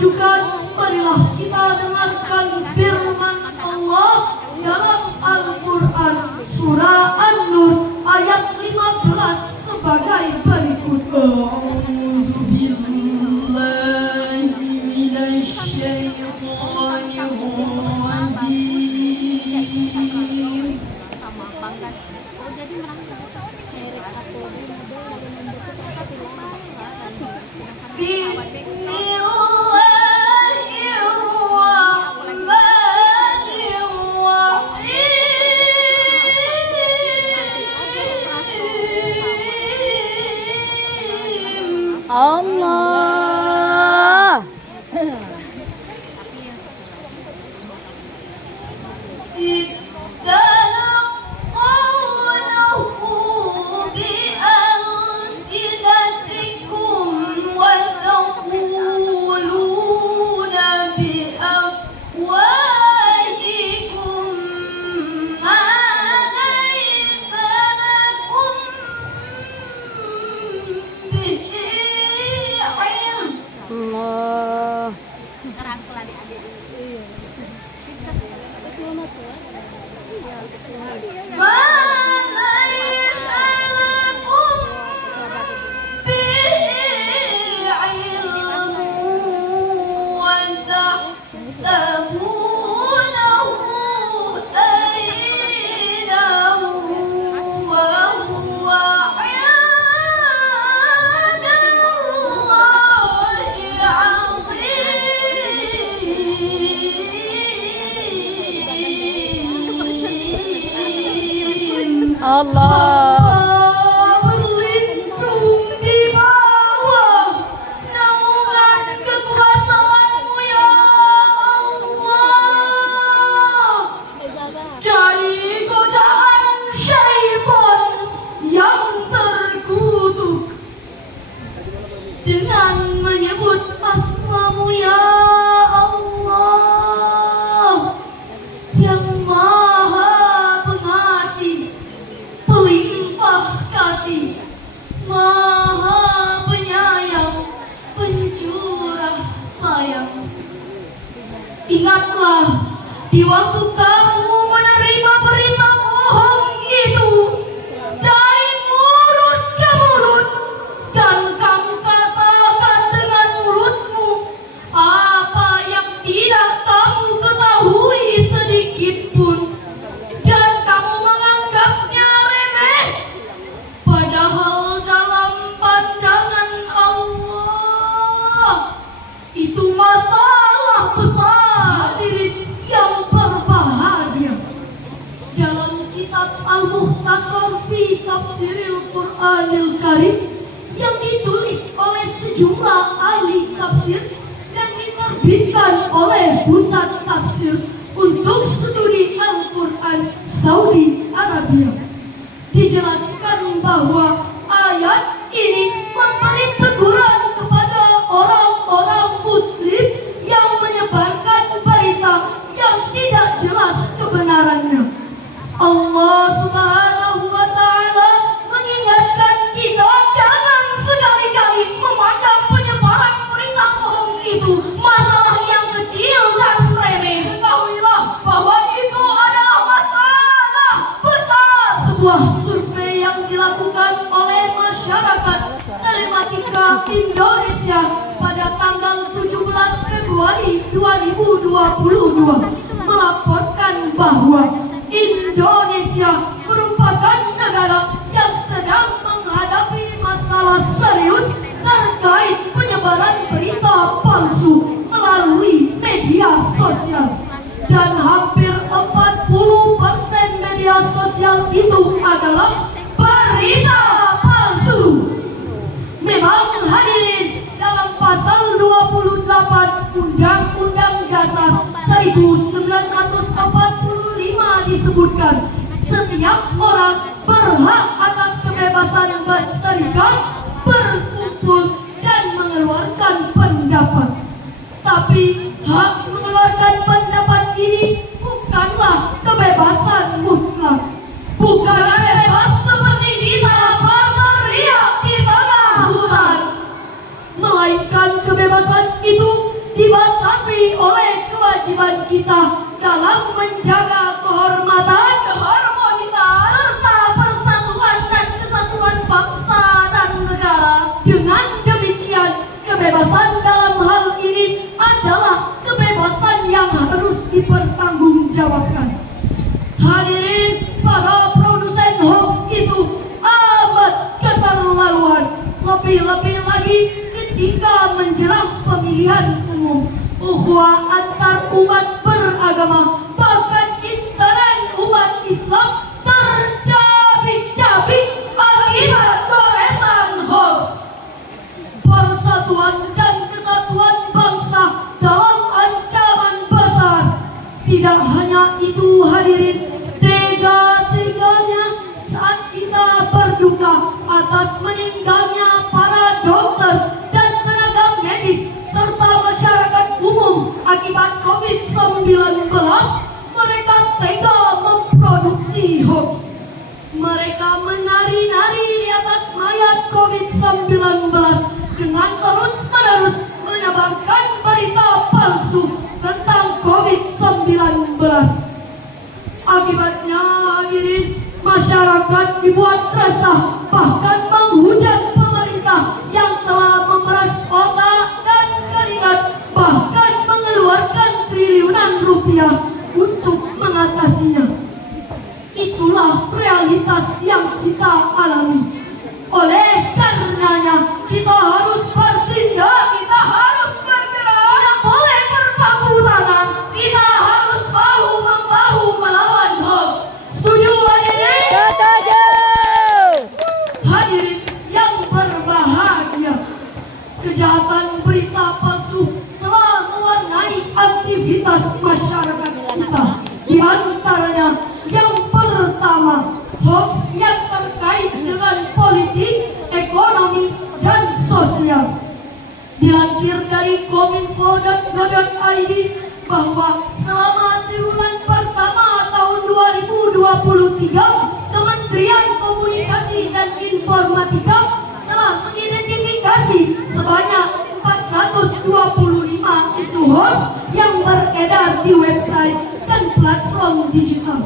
ditujukan, marilah kita dengarkan firman Allah dalam Al-Quran surah An-Nur ayat 15 sebagai berikut. A'udzu billahi minasy syaithanir rajim. Allah. Allah berlindung di bawah naungan kekuasaan-Mu ya Allah, dari godaan syaitan yang terkutuk, dengan menyebut asma-Mu ya Allah yang Maha Pengasih, pelimpah kasih, Maha Penyayang, pencurah sayang. Ingatlah di waktu kamu menerima berita bohong itu dari mulut ke mulut, dan kamu katakan dengan mulutmu apa yang tidak kamu ketahui sedikit pun, dan kamu menganggapnya remeh, padahal dalam pandangan Allah itu masalah besar. Hadirin yang berbahagia, dalam kitab Al-Mukhtasar fi Tafsiril Qur'anil Karim yang ditulis oleh sejumlah ahli tafsir dan diterbitkan oleh Pusat Tafsir untuk Studi Al-Quran Saudi Arabia, dijelaskan bahwa ayat ini memberi teguran kepada orang-orang muslim yang menyebarkan berita yang tidak jelas kebenarannya. Allah Subhanahu wa Ta'ala mengingatkan kita jangan sekali-kali memandang penyebaran berita bohong itu masalah yang kecil dan remeh. Ketahuilah bahwa itu adalah masalah besar. Sebuah survei yang dilakukan oleh masyarakat telematika Indonesia pada tanggal 17 Februari 2022 melaporkan bahwa Indonesia merupakan negara yang sedang menghadapi masalah serius terkait penyebaran berita palsu melalui media sosial, dan hampir 40% media sosial itu adalah berita palsu. Memang hadirin, dalam pasal 28 Undang-Undang Dasar 1945 disebutkan setiap orang berhak atas kebebasan berserikat, berkumpul, dan mengeluarkan pendapat. Tapi hak mengeluarkan pendapat ini bukanlah kebebasan mutlak, bukan bebas seperti kita berteriak di tengah hutan, melainkan kebebasan itu pemerintah dalam menjaga kehormatan, keharmonisan, serta persatuan dan kesatuan bangsa dan negara. Dengan demikian, kebebasan dalam hal ini adalah kebebasan yang harus dipertanggungjawabkan. Hadirin, para produsen hoax itu amat keterlaluan. Lebih-lebih lagi ketika menjelang pemilihan umum, ukhuwah antar umat beragama, bahkan intern umat Islam tercabik-cabik akibat goresan hoax. Persatuan dan kesatuan bangsa dalam ancaman besar. Tidak hanya itu hadirin, tega-teganya saat kita berduka atas meninggalnya para dokter dan tenaga medis serta masyarakat umum akibat COVID-19, mereka tega memproduksi hoax. Mereka menari-nari di atas mayat COVID-19 dengan terus-menerus menyebarkan berita palsu tentang COVID-19. Akibatnya hadirin, masyarakat dibuat resah, bahkan menghujat pemerintah yang telah memeras otak dan keringat, bahkan mengeluarkan triliunan rupiah untuk mengatasinya. Itulah realitas yang kita alami. Oleh karenanya, kita harus bertindak, kita harus bergerak, tidak boleh berpangku tangan, kita harus bahu-membahu melawan hoax. Setuju hadirin? Setuju. Hadirin yang berbahagia, kejahatan berita palsu telah mewarnai aktivitas masyarakat kita. Di antaranya, yang pertama, hoax yang terkait dengan politik, ekonomi, dan sosial. Dilansir dari kominfo.go.id bahwa selama triwulan pertama tahun 2023, Kementerian Komunikasi dan Informatika telah mengidentifikasi sebanyak 425 isu hoax yang beredar di website dan platform digital.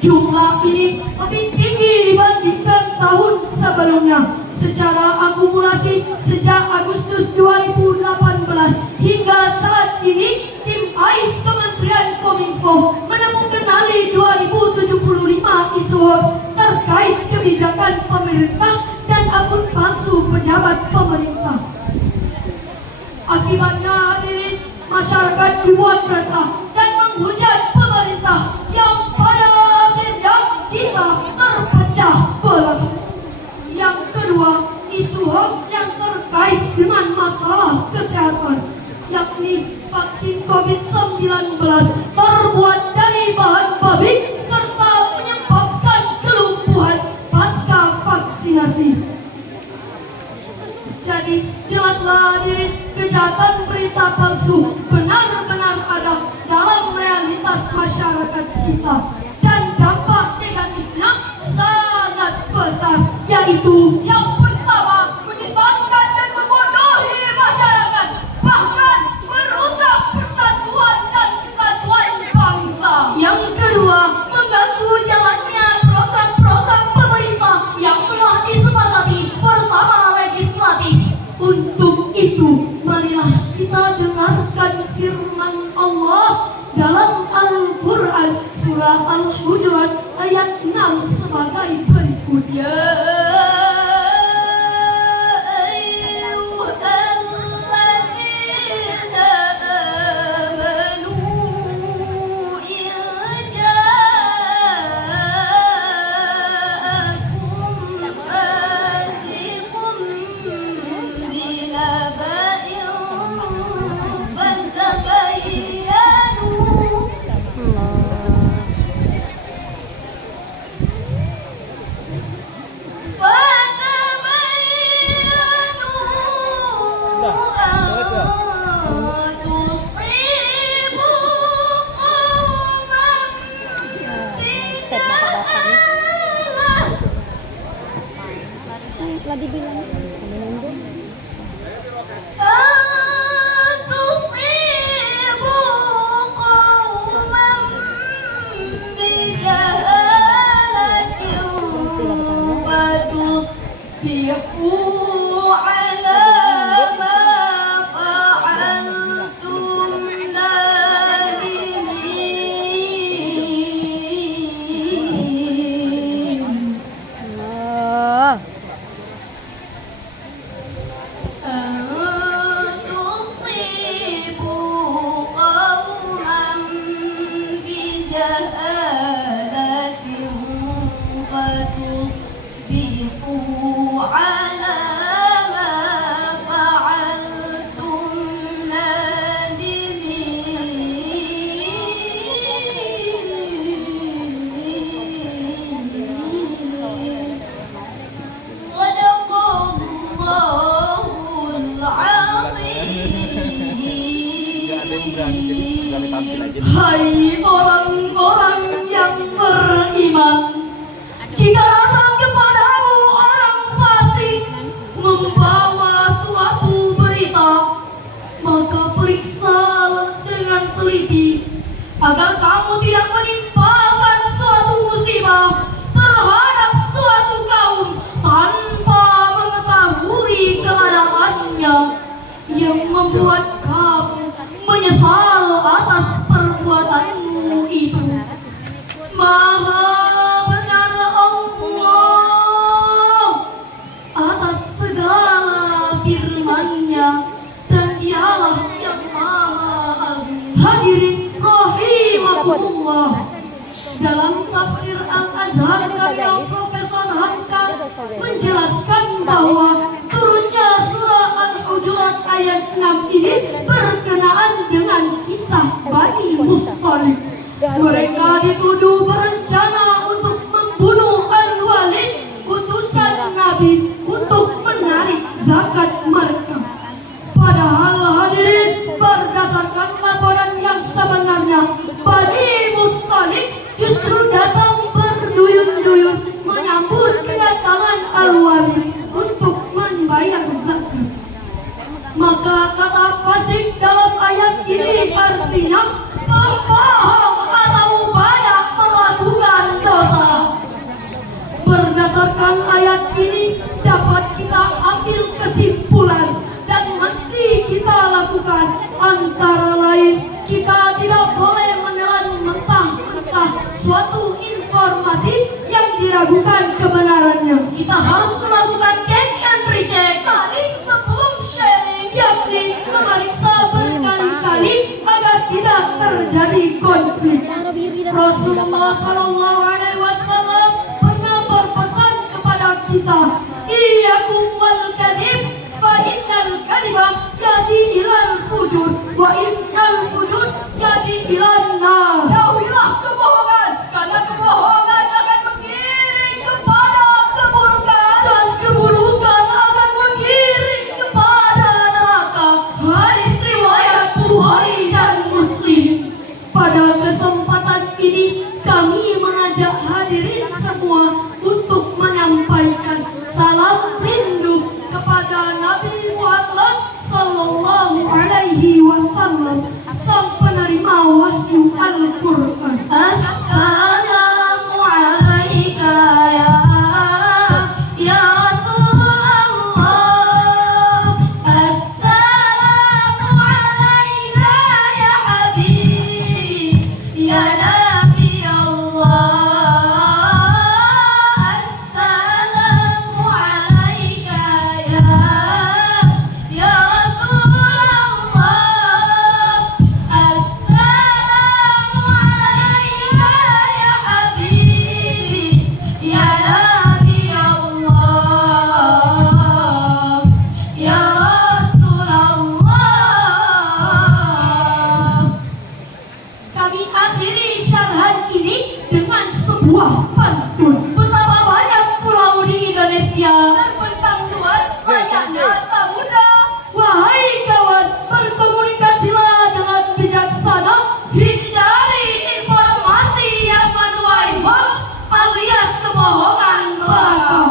Jumlah ini lebih tinggi dibandingkan tahun sebelumnya. Secara akumulasi sejak Agustus 2018 hingga saat ini, tim AIS Kementerian Kominfo menemukan 2075 isu hoax terkait kebijakan pemerintah dan akun palsu pejabat pemerintah. Akibatnya hadirin, masyarakat dibuat resah dan menghujat pemerintah yang pada akhirnya kita terpecah belah. Yang kedua, isu hoax yang terkait dengan masalah kesehatan, yakni vaksin COVID-19 terbuat dari bahan babi serta menyebabkan kelumpuhan pasca vaksinasi. Jadi jelaslah hadirin, kejahatan berita palsu benar-benar ada dalam realitas masyarakat kita, dan dampak negatifnya sangat besar, yaitu yang pertama, menyesatkan dan membodohi masyarakat, bahkan merusak persatuan dan kesatuan bangsa. Yang kedua, mengganggu jalannya program-program pemerintah yang telah disepakati bersama legislatif. Untuk itu, marilah kita dengarkan firman Allah dalam Al-Quran surah Al-Hujurat ayat 6 sebagai berikut. Telah dibilang menunggu. Tusibu Hai orang-orang yang beriman, jika datang kepadamu orang fasik membawa suatu berita, maka periksalah dengan teliti agar kamu tidak menimpakan suatu musibah terhadap suatu kaum tanpa mengetahui keadaannya, yang membuat kamu menyesal atas perbuatanmu itu. Maha benar Allah atas segala firman-Nya, dan Dialah yang Maha Agung. Hadirin rahimakumullah, dalam tafsir Al-Azhar karya Profesor Hamka menjelaskan bahwa turunnya surah Al-Hujurat ayat 6 ini berkenaan dengan kisah Bani Musthalib. Mereka dituduh berencana untuk membunuh Al-Walid, utusan Nabi, untuk menarik zakat mereka. Padahal hadirin, berdasarkan laporan yang sebenarnya, Bani Musthalib justru datang berduyun-duyun menyambut kedatangan Al-Walid untuk membayar zakat. Maka kata fasik dalam ayat ini artinya pembohong atau banyak melakukan dosa. Berdasarkan ayat ini dapat kita ambil kesimpulan dan mesti kita lakukan, antara lain kita tidak boleh menelan mentah-mentah suatu informasi yang diragukan kebenarannya. Kita harus melakukan check and recheck saling sebelum sharing, yakni memeriksa berkali-kali agar tidak terjadi konflik. Rasulullah SAW pernah berpesan kepada kita, iyyakum wal kadhib fa innal kadhiba yahdi ilal fujur wa innal fujur yahdi ilan nar. Jauhilah kebohongan, karena kebohongan akan mengiring kepada keburukan, dan keburukan akan mengiring kepada neraka. Hadis riwayat Bukhari dan Muslim. Pada kesempatan ini kami mengajak hadirin semua untuk menyampaikan salam rindu kepada Nabi Muhammad sallallahu alaihi wasallam, sang penerima wahyu Al-Qur'an. Assalamu alayka ya Rasulullah, assalamu alayna ya habib ya Nabi Allah, assalamu alayka ya Rasulullah, assalamu alayka ya habib ya Nabi Allah, ya Rasulullah. Kami akhiri syarhan ini dengan sebuah pantun. Betapa banyak pulau di Indonesia, terbentang luas layaknya samudra. Wahai kawan, berkomunikasilah dengan bijaksana, hindari informasi yang menuai hoax alias kebohongan belaka.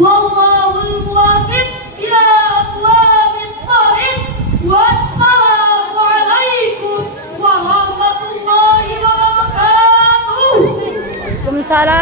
Wallahul muwaffiq ila aqwamit thoriq. Wassalamualaikum warahmatullahi wabarakatuh. Waalaikumsalam.